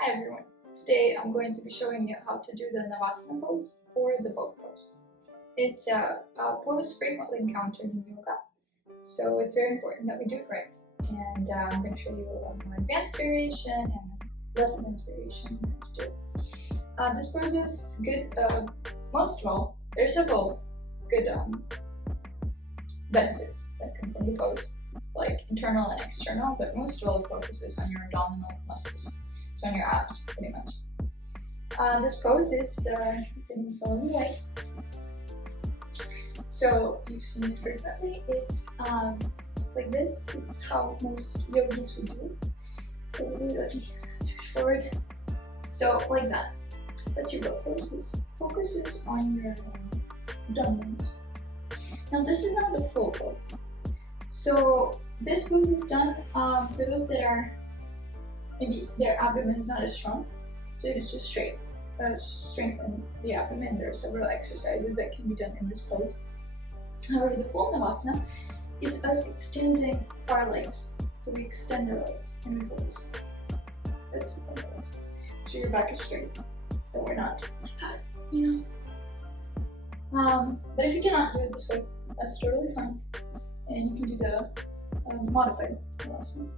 Hi everyone, today I'm going to be showing you how to do the Navasana pose or the boat pose. It's a pose frequently encountered in yoga, so it's very important that we do it right. And I'm going to show you a more advanced variation and a less advanced variation to do. This pose is good, most of all, there's several good benefits that come from the pose, like internal and external, but most of all it focuses on your abdominal muscles. So on your abs, pretty much. This pose is didn't fall away. So you've seen it frequently. It's like this. It's how most yogis would do. So let me switch forward. So like that. That's your boat pose. Focuses on your abdominals. Now this is not the full pose. So this pose is done for those that are maybe their abdomen is not as strong, so it's just strengthen the abdomen. There are several exercises that can be done in this pose. However, the full Navasana is us extending our legs. So we extend our legs and we pose. That's the full Navasana. So your back is straight, but we're not like that, you know. But if you cannot do it this way, that's totally fine. And you can do the modified Navasana.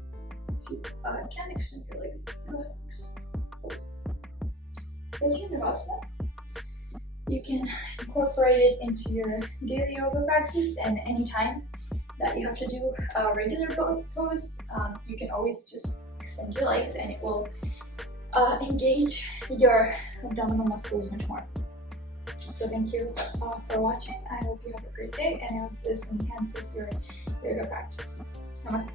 If you can extend your legs, go ahead and extend. That's your Navasana. You can incorporate it into your daily yoga practice, and anytime that you have to do a regular boat pose, you can always just extend your legs and it will engage your abdominal muscles much more. So thank you for watching. I hope you have a great day and I hope this enhances your yoga practice. Namaste.